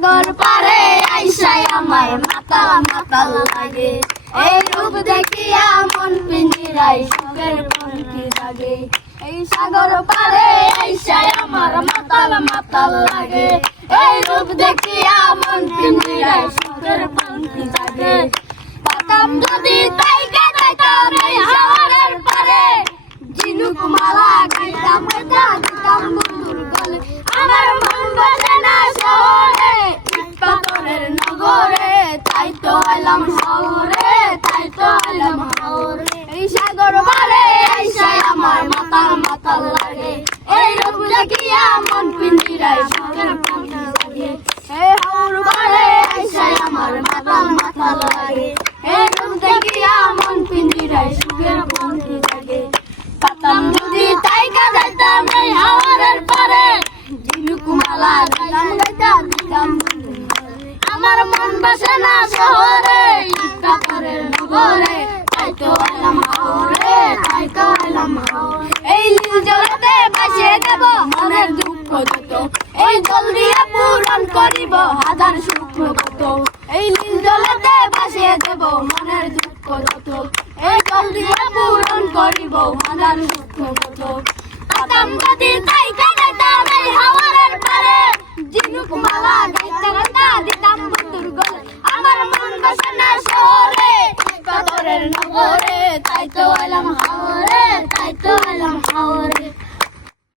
সাগর পারে আইসাই আমার মাতাল মাতাল লাগে। এই রূপ দেখিয়া মন পিঞ্জিরাই সুখের পঙ্কি জাগে। এই সাগর পারে আইসাই আমার মাতাল মাতাল লাগে। এই রূপ দেখিয়া মন পিঞ্জিরাই সুখের পঙ্কি জাগে। পাতাম যদি তাই গাইতাম এই হাওয়ারের পারে ঝিনুক মালা গাইতাম গাইতা দিতাম বন্ধুর গলে আমার মন বসে না শহরে ইট নগরে তাই তো এলাম হাওরে তাই তো এলাম হাওরে এই সাগর মারে আইসাই আমার মাতাল মাতাল লাগে। এই রূপ দেখিয়া মন পিন্দিরাই সুখের বসে শহরে এই নীল জলতে ভাসিয়ে দেব, মনের দুঃখ যত। এই জল দিয়ে পূরণ করিব, হাজার সুখ কত। এই নীল জলতে ভাসিয়ে দেব, মনের দুঃখ যত। এই জল দিয়ে পূরণ করিব, হাজার সুখ কত। আতাম তাই dalawa lang